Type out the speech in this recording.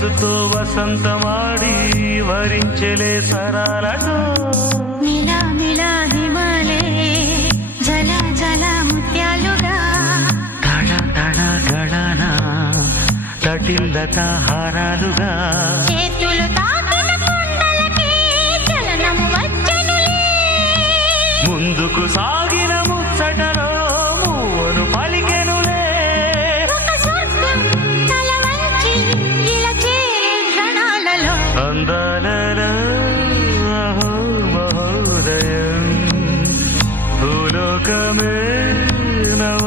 వయస్సుతో వసంతమాడి వరించెలే సరాలతో మిలా మిలా హిమాలే జల జల ముత్యాలుగా తడ తడ గడన తటిల్లత హారాలుగా చేతులు తాకిన కొండలకి చలనం వచ్చెనులే ముందుకు సాగిన ముచ్చటలో మూవను పలికెనులే ఒక స్వర్గం తల వంచి ఇలా చేరే క్షణాలలో అందాలలో అహో మహోదయం భూలోకమే నవ